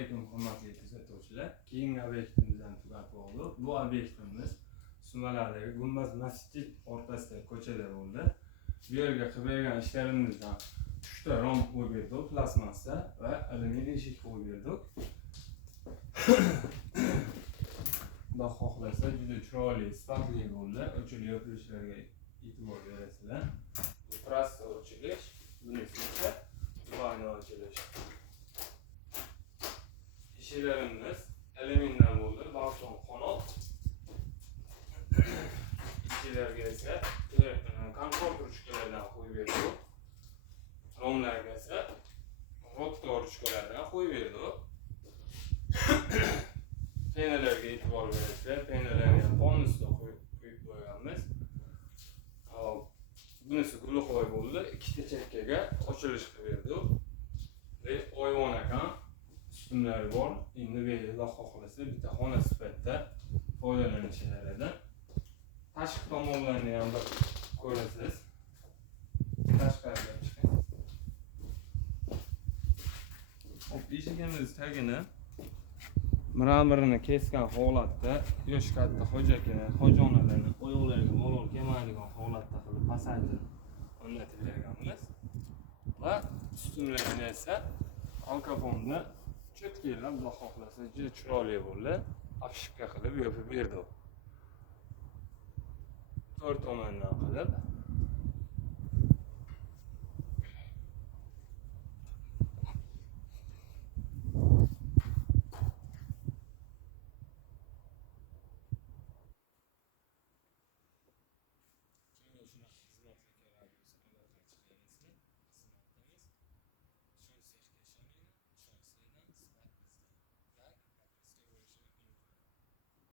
alaykum hurmatli kuzatuvchilar. Keyingi obyektimizdan tugatib oldik. Bu obyektimiz Sumalardagi Gumbaz masjid o'rtasidagi ko'chada bo'ldi. Bu yerga qilib bergan ishlarimizdan 3 ta rom qo'yib berdik, plastmassa va alyuminiy eshik qo'yib berdik. Xudo xohlasa juda chiroyli, sifatli bo'ldi. O'chirib yopilishlariga e'tibor berasizlar. Bu prosta o'chirish, bunisi esa divarni ochilish. Eshiklarimiz alyuminiydan bo'ldi, balkon qanot. Eshiklarga esa komfort ruchkalardan qo'yib berdik. Romlarga esa rotko ruchkalardan qo'yib berdik. Penalarga e'tibor berasizlar. Penalarni ham bonusda qo'yib qo'yganmiz. Bunisi gulxoy bo'ldi. Ikkita chekkaga ochilish qilib berdik. Ve oyvon ekan, ustunlari bor. Endi Xudo xohlasa bitta xona sifatida foydalanishlarida. Tashqi tomonlarni ham bir ko'rasiz. Tashqariga chiqing. Eshigimiz tagini mramorni kesgan holatda yosh katta xo'jakini, xo'jonalarni oyoqlariga malol kelmaydigan holatda qilib pasaytirib o'rnatib berganmiz. Va ustunlarni esa alkafonda cho'tkalar Xudo xohlasa juda chiroyli bo'ldi. Afishka qilib yopib berdik. 4 tomondan qilib